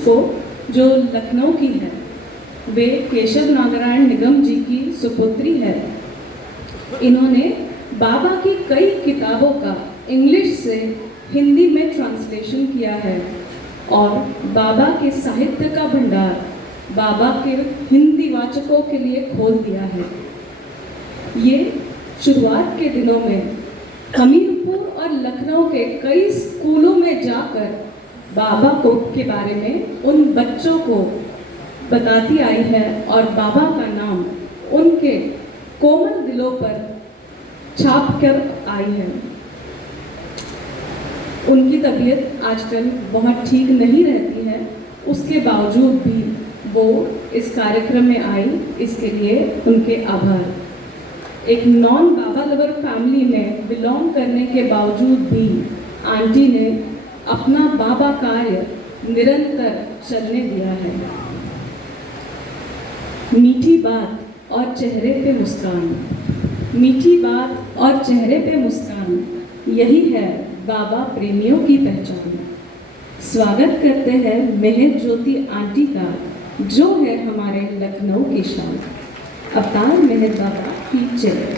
को जो लखनऊ की है, वे केशव नारायण निगम जी की सुपुत्री है। इन्होंने बाबा की कई किताबों का इंग्लिश से हिंदी में ट्रांसलेशन किया है और बाबा के साहित्य का भंडार बाबा के हिंदी वाचकों के लिए खोल दिया है। ये शुरुआत के दिनों में हमीरपुर और लखनऊ के कई स्कूलों में जाकर बाबा को के बारे में उन बच्चों को बताती आई है और बाबा का नाम उनके कोमल दिलों पर छाप कर आई है। उनकी तबीयत आजकल बहुत ठीक नहीं रहती है, उसके बावजूद भी वो इस कार्यक्रम में आई, इसके लिए उनके आभार। एक नॉन बाबा लवर फैमिली में बिलोंग करने के बावजूद भी आंटी ने अपना बाबा कार्य निरंतर चलने दिया है। मीठी बात और चेहरे पे मुस्कान, मीठी बात और चेहरे पे मुस्कान, यही है बाबा प्रेमियों की पहचान। स्वागत करते हैं मेहर ज्योति आंटी का, जो है हमारे लखनऊ की शान। अवतार मेहर बाबा की जय।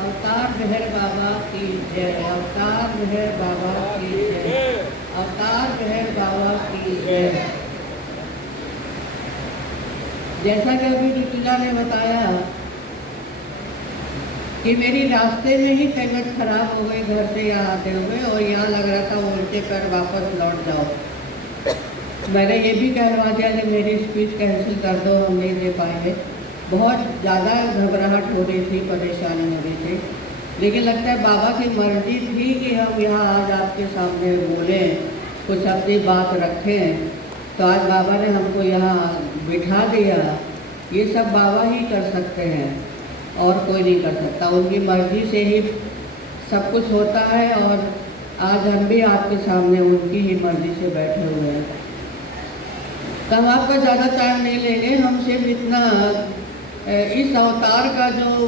अवतार मेहर बाबा की जय। अवतार मेहर बाबा की जय। अवतार मेहर बाबा की जय। जैसा कि अभी रुचिला ने बताया कि मेरी रास्ते में ही तबीयत खराब हो गई घर से यहाँ आते हुए, और यहाँ लग रहा था उल्टे पैर वापस लौट जाओ। मैंने ये भी कहलवा दिया कि मेरी स्पीच कैंसिल कर दो, हम नहीं दे पाएंगे। बहुत ज़्यादा घबराहट हो रही थी, परेशानी हो रही थी, लेकिन लगता है बाबा की मर्जी थी कि हम यहाँ आज आपके सामने बोलें, कुछ अपनी बात रखें। तो आज बाबा ने हमको यहाँ बिठा दिया। ये सब बाबा ही कर सकते हैं और कोई नहीं कर सकता। उनकी मर्जी से ही सब कुछ होता है, और आज हम भी आपके सामने उनकी ही मर्जी से बैठे हुए हैं। तो हम आपका ज़्यादा टाइम नहीं लेंगे, हम सिर्फ इतना इस अवतार का जो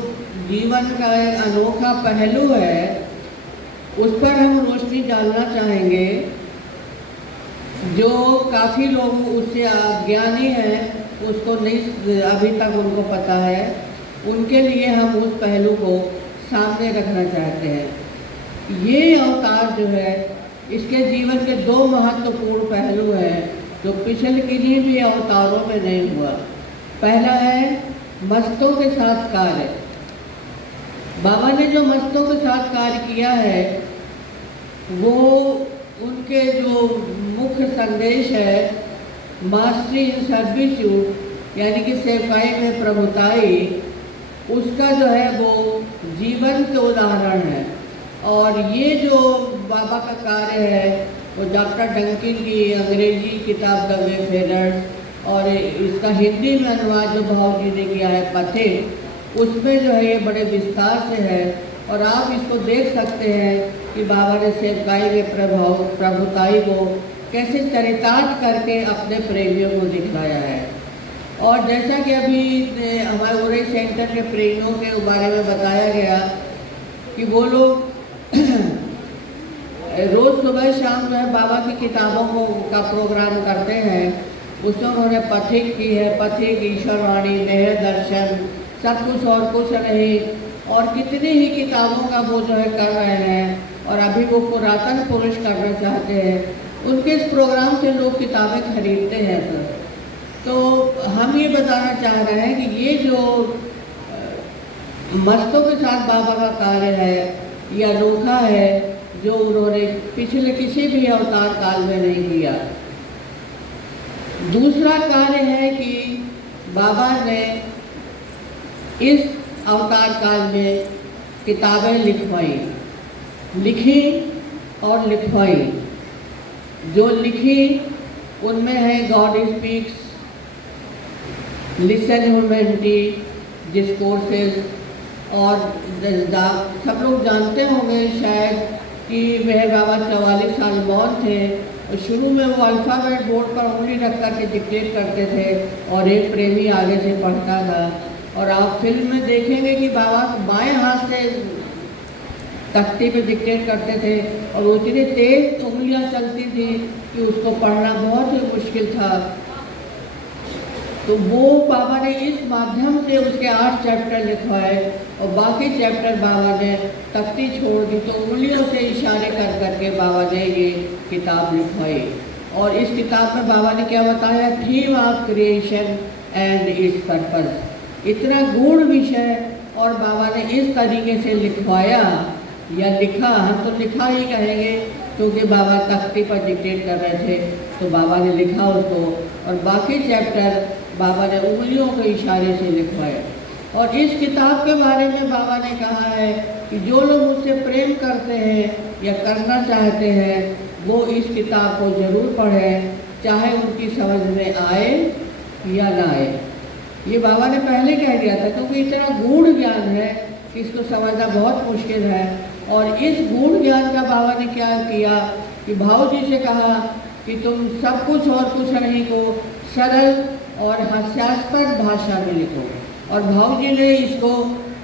जीवन का एक अनोखा पहलू है उस पर हम रोशनी डालना चाहेंगे। जो काफ़ी लोग उससे अज्ञानी हैं, उसको नहीं अभी तक उनको पता है, उनके लिए हम उस पहलू को सामने रखना चाहते हैं। ये अवतार जो है, इसके जीवन के दो महत्वपूर्ण पहलू हैं जो पिछले किन्हीं भी अवतारों में नहीं हुआ। पहला है मस्तों के साथ कार्य। बाबा ने जो मस्तों के साथ कार्य किया है, वो उनके जो मुख्य संदेश है मास्टरी इन सर्विट्यूड, यानी कि सेवकाई में प्रभुताई, उसका जो है वो जीवंत उदाहरण है। और ये जो बाबा का कार्य है वो डॉक्टर डंकिन की अंग्रेजी किताब द वेफेरर्स, और इसका हिंदी में अनुवाद जो भाव जी ने किया है पथिक, उसमें जो है ये बड़े विस्तार से है। और आप इसको देख सकते हैं कि बाबा ने सेवकाई में प्रभुताई को कैसे चरितार्थ करके अपने प्रेमियों को दिखलाया है। और जैसा कि अभी हमारे उरई सेंटर के प्रेमियों के बारे में बताया गया कि वो लोग रोज़ सुबह शाम जो है बाबा की किताबों का प्रोग्राम करते हैं। उसमें उन्होंने पथिक की है, पथिक, ईश्वरवाणी, मेहर दर्शन, सब कुछ और कुछ नहीं, और कितनी ही किताबों का वो जो है कर रहे हैं। और अभी वो पुरातन पुरुष करना चाहते हैं। उनके इस प्रोग्राम से लोग किताबें खरीदते हैं। तो हम ये बताना चाह रहे हैं कि ये जो मस्तों के साथ बाबा का कार्य है, ये अनोखा है, जो उन्होंने पिछले किसी भी अवतार काल में नहीं किया। दूसरा कार्य है कि बाबा ने इस अवतार काल में किताबें लिखी और लिखवाई। जो लिखी उनमें है God speaks, listen humanity, discourses, और सब लोग जानते होंगे शायद कि मेहर बाबा 44 साल मौन थे। और शुरू में वो अल्फ़ाबेट बोर्ड पर उंगली रख कर के डिक्टेट करते थे और एक प्रेमी आगे से पढ़ता था। और आप फिल्म में देखेंगे कि बाबा बाएं हाथ से तख्ती पे डिक्टेट करते थे, और वो इतनी तेज उंगलियां चलती थी कि उसको पढ़ना बहुत ही मुश्किल था। तो वो बाबा ने इस माध्यम से उसके 8 चैप्टर लिखवाए और बाकी चैप्टर बाबा ने तख्ती छोड़ दी, तो उंगलियों से इशारे कर करके बाबा ने ये किताब लिखवाई। और इस किताब में बाबा ने क्या बताया, theme of creation and it's purpose. इतना गूढ़ विषय और बाबा ने इस तरीके से लिखवाया या लिखा, हम तो लिखा ही कहेंगे क्योंकि बाबा तख्ती पर डिक्टेट कर रहे थे, तो बाबा ने लिखा उसको। और बाकी चैप्टर बाबा ने उंगलियों के इशारे से लिखवाए। और इस किताब के बारे में बाबा ने कहा है कि जो लोग मुझसे प्रेम करते हैं या करना चाहते हैं वो इस किताब को ज़रूर पढ़ें, चाहे उनकी समझ में आए या ना आए। ये बाबा ने पहले कह दिया था, क्योंकि इतना गूढ़ ज्ञान है कि इसको समझना बहुत मुश्किल है। और इस गूढ़ ज्ञान का बाबा ने क्या किया कि भाव जी से कहा कि तुम सब कुछ और कुछ नहीं को सरल और हास्यास्पद भाषा में लिखो। और भाव जी ने इसको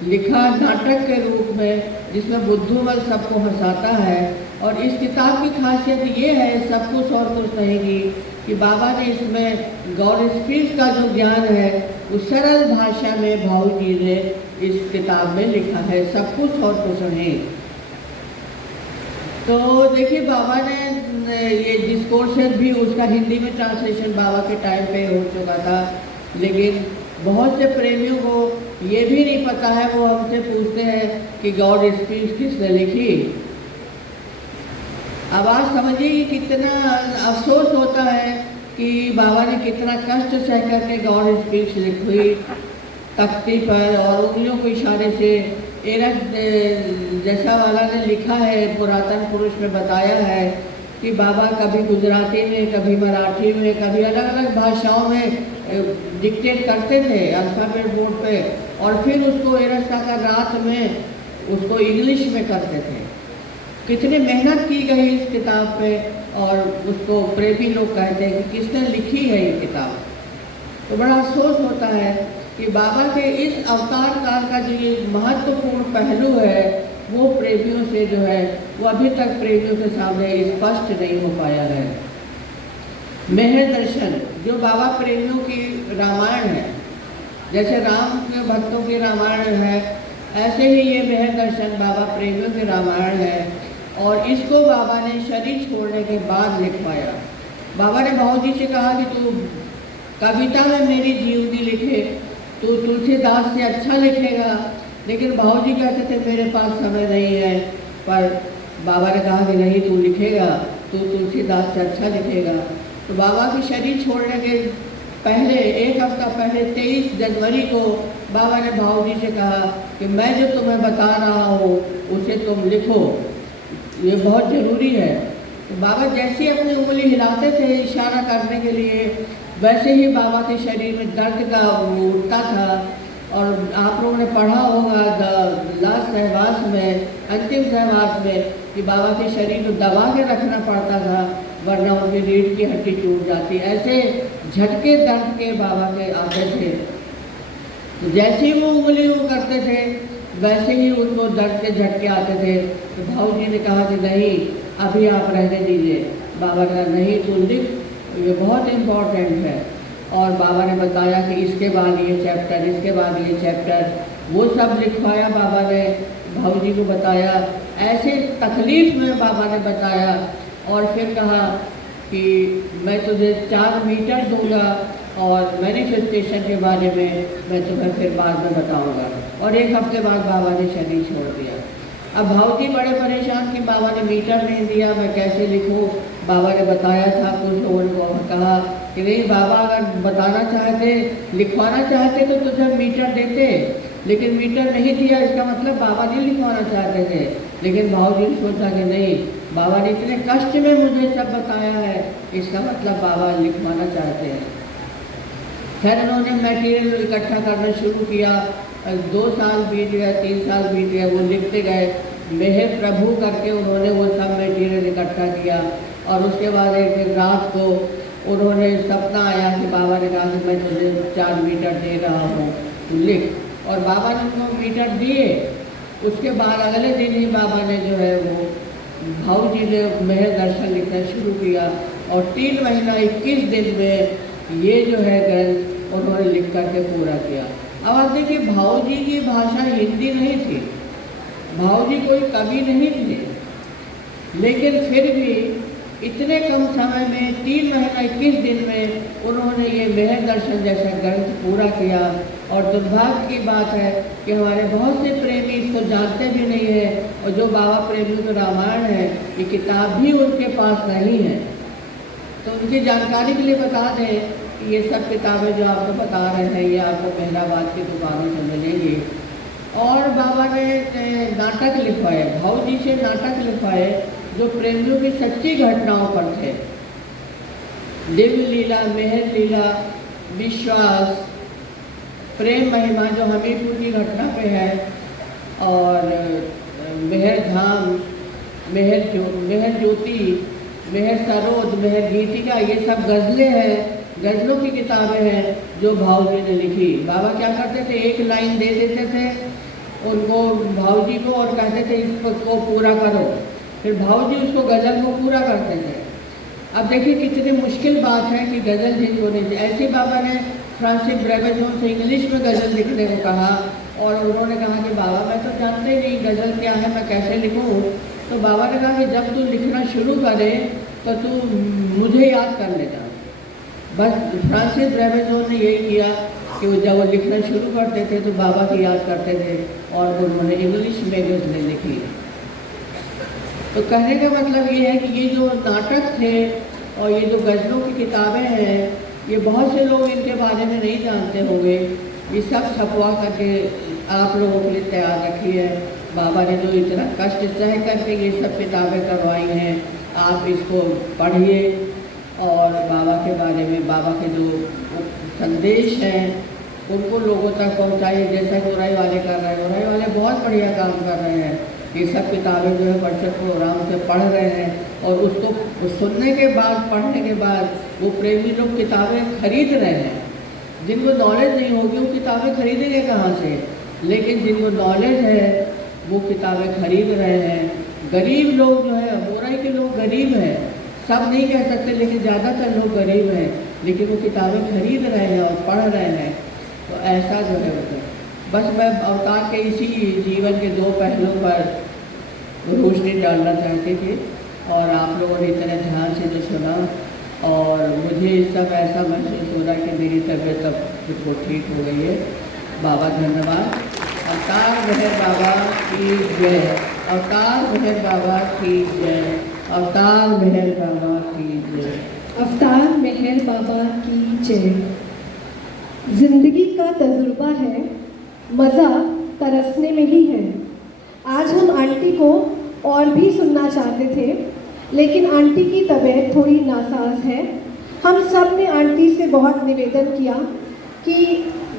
लिखा नाटक के रूप में, जिसमें बुद्धूबल सबको हंसाता है। और इस किताब की खासियत ये है, सब कुछ और कुछ नहीं कि बाबा ने इसमें गॉड स्पीच का जो ज्ञान है उस सरल भाषा में भाव जी ने इस किताब में लिखा है, सब कुछ और कुछ नहीं। तो देखिए बाबा ने ये डिस्कोर्सेस भी, उसका हिंदी में ट्रांसलेशन बाबा के टाइम पे हो चुका था, लेकिन बहुत से प्रेमियों को ये भी नहीं पता है। वो हमसे पूछते हैं कि गॉड स्पीच किसने लिखी। अब आप समझिए कि कितना अफसोस होता है कि बाबा ने कितना कष्ट सह करके गॉड स्पीच लिखी तख्ती पर और उंगलियों के इशारे से। एरक जैसा वाला ने लिखा है, पुरातन पुरुष में बताया है कि बाबा कभी गुजराती में, कभी मराठी में, कभी अलग अलग भाषाओं में डिक्टेट करते थे अल्फ़ाबेट बोर्ड पे, और फिर उसको एरस्ता का रात में उसको इंग्लिश में करते थे। कितनी मेहनत की गई इस किताब पे, और उसको प्रेमी लोग कहते हैं कि किसने लिखी है ये किताब। तो बड़ा अफसोस होता है कि बाबा के इस अवतार काल का जो ये महत्वपूर्ण पहलू है वो प्रेमियों से जो है वो अभी तक प्रेमियों के सामने स्पष्ट नहीं हो पाया है। मेहर दर्शन जो बाबा प्रेमियों की रामायण है, जैसे राम के भक्तों की रामायण है, ऐसे ही ये मेहर दर्शन बाबा प्रेमियों की रामायण है। और इसको बाबा ने शरीर छोड़ने के बाद लिखवाया। बाबा ने भाव जी से कहा कि तू कविता में मेरी जीवनी लिखे, तो तुलसीदास से अच्छा लिखेगा। लेकिन भाव जी कहते थे मेरे पास समय नहीं है, पर बाबा ने कहा कि नहीं तू लिखेगा, तू तुलसीदास से अच्छा लिखेगा। तो बाबा की शरीर छोड़ने के पहले, एक हफ्ता पहले 23 जनवरी को बाबा ने भाव जी से कहा कि मैं जो तुम्हें बता रहा हूँ उसे तुम लिखो, ये बहुत ज़रूरी है। तो बाबा जैसे ही अपनी उंगली हिलाते थे इशारा करने के लिए, वैसे ही बाबा के शरीर में दर्द का उठता था। और आप लोगों ने पढ़ा होगा लास्ट सहवास में, अंतिम सहवास में, कि बाबा के शरीर को दबा के रखना पड़ता था वरना उनकी रीढ़ की हड्डी टूट जाती। ऐसे झटके दर्द के बाबा के आते थे। तो जैसे ही वो उंगली वो करते थे वैसे ही उनको दर्द के झटके आते थे। तो भाव जी ने कहा कि नहीं अभी आप रहने दीजिए। बाबा ने कहा नहीं तू लिख, ये बहुत इम्पोर्टेंट है। और बाबा ने बताया कि इसके बाद ये चैप्टर, इसके बाद ये चैप्टर, वो सब लिखवाया बाबा ने, भाव जी को बताया। ऐसे तकलीफ में बाबा ने बताया और फिर कहा कि मैं तुझे 4 मीटर दूंगा और मैनिफेस्टेशन के बारे में मैं तुम्हें फिर बाद में बताऊंगा। और 1 हफ्ते बाद बाबा ने शरीर छोड़ दिया। अब भाव जी बड़े परेशान कि बाबा ने मीटर नहीं दिया, मैं कैसे लिखूं। बाबा ने बताया था, कुछ लोगों को कहा कि नहीं बाबा अगर बताना चाहते, लिखवाना चाहते तो तुझे मीटर देते, लेकिन मीटर नहीं दिया इसका मतलब बाबा नहीं लिखवाना चाहते थे। लेकिन भाव जी ने सोचा कि नहीं, बाबा ने इतने कष्ट में मुझे सब बताया है, इसका मतलब बाबा लिखवाना चाहते हैं। फिर उन्होंने मटेरियल इकट्ठा करना शुरू किया। 2 साल बीत गए, 3 साल बीत गए, वो लिखते गए। मेहर प्रभु करके उन्होंने वो सब मटेरियल इकट्ठा किया। और उसके बाद एक दिन रात को उन्होंने सपना आया कि बाबा ने कहा कि मैं तुझे 4 मीटर दे रहा हूँ, तू लिख। और बाबा ने उनको मीटर दिए। उसके बाद अगले दिन ही बाबा ने जो है वो भाव जी ने मेहर दर्शन लिखना शुरू किया। और 3 महीना 21 दिन में ये जो है ग्रंथ उन्होंने लिख करके पूरा किया। अब आप देखिए, भाऊ जी की भाषा हिंदी नहीं थी, भाऊ जी कोई कवि नहीं थे, लेकिन फिर भी इतने कम समय में 3 महीना 21 दिन में उन्होंने ये मेहर दर्शन जैसा ग्रंथ पूरा किया। और दुर्भाग्य की बात है कि हमारे बहुत से प्रेमी इसको जानते भी नहीं है, और जो बाबा प्रेमियों का रामायण है, ये किताब भी उनके पास नहीं है। तो उनकी जानकारी के लिए बता दें कि ये सब किताबें जो आपको बता रहे हैं, ये आपको मेहराबाद की दुकानों से मिलेंगी। और बाबा ने नाटक लिखवाए, भाऊ जी से नाटक लिखवाए जो प्रेमियों की सच्ची घटनाओं पर थे। दिव्य लीला, मेहर लीला, विश्वास, प्रेम महिमा जो हमीरपुर की घटना पे है, और मेहर धाम, मेहर ज्योति, मेहर सरोद, मेहर गीतिका, ये सब गज़लें हैं, गज़लों की किताबें हैं जो भाऊ जी ने लिखी। बाबा क्या करते थे, एक लाइन दे देते थे उनको, भाऊ जी को, और कहते थे इसको पूरा करो, फिर भाऊ जी उसको गज़ल को पूरा करते थे। अब देखिए कितनी मुश्किल बात है कि गज़ल जिनको नहीं, ऐसे बाबा ने फ्रांसिस ब्रेवेजोन से इंग्लिश में गज़ल लिखने को कहा, और उन्होंने कहा कि बाबा मैं तो जानते ही नहीं गज़ल क्या है, मैं कैसे लिखूं। तो बाबा ने कहा कि जब तू लिखना शुरू करे तो तू मुझे याद कर लेना। बस फ्रांसिस ब्रेवेजोन ने यही किया कि वो जब वो लिखना शुरू करते थे तो बाबा की याद करते थे, और उन्होंने इंग्लिश में गज़लें लिखी। तो कहने का मतलब ये है कि ये जो नाटक थे और ये जो गज़लों की किताबें हैं, ये बहुत से लोग इनके बारे में नहीं जानते होंगे। ये सब छपवा करके आप लोगों के लिए तैयार रखी है। बाबा ने जो इतना कष्ट सह करके ये सब किताबें करवाई हैं, आप इसको पढ़िए और बाबा के बारे में, बाबा के जो संदेश हैं उनको लोगों तक पहुंचाइए, जैसा कि उराई वाले कर रहे हैं। उराई वाले बहुत बढ़िया काम कर रहे हैं। ये सब किताबें जो है वर्षों को आराम से पढ़ रहे हैं, और उसको सुनने के बाद, पढ़ने के बाद वो प्रेमी लोग किताबें खरीद रहे हैं। जिनको नॉलेज नहीं होगी वो किताबें खरीदेंगे कहाँ से, लेकिन जिनको नॉलेज है वो किताबें खरीद रहे हैं। गरीब लोग जो है, मोराई के लोग गरीब हैं, सब नहीं कह सकते, लेकिन ज़्यादातर लोग गरीब हैं, लेकिन वो किताबें खरीद रहे हैं और पढ़ रहे हैं। तो ऐसा जो है बस मैं अवतार के इसी जीवन के 2 पहलुओं पर रोशनी डालना चाहती थी, और आप लोगों ने इतने ध्यान से जो सुना, और मुझे इस सब ऐसा महसूस हो रहा है कि मेरी तबीयत अब बिल्कुल ठीक हो गई है। बाबा धन्यवाद। अवतार मेहर बाबा की जय, अवतार मेहर बाबा की जय, अवतार मेहर बाबा की जय, अवतार मेहर बाबा की जय। जिंदगी का तजुर्बा है, मज़ा तरसने में ही है। आज हम आंटी को और भी सुनना चाहते थे, लेकिन आंटी की तबीयत थोड़ी नासाज है। हम सब ने आंटी से बहुत निवेदन किया कि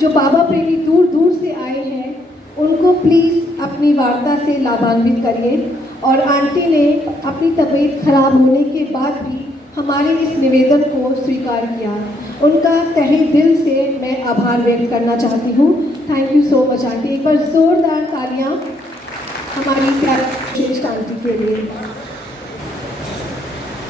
जो बाबा प्रेमी दूर दूर से आए हैं उनको प्लीज़ अपनी वार्ता से लाभान्वित करिए, और आंटी ने अपनी तबीयत खराब होने के बाद भी हमारे इस निवेदन को स्वीकार किया। उनका तहे दिल से मैं आभार व्यक्त करना चाहती हूँ। Thank you so much aunty. एक बार ज़ोरदार तालियाँ हमारी प्यारी श्रेष्ठ आंटी के लिए।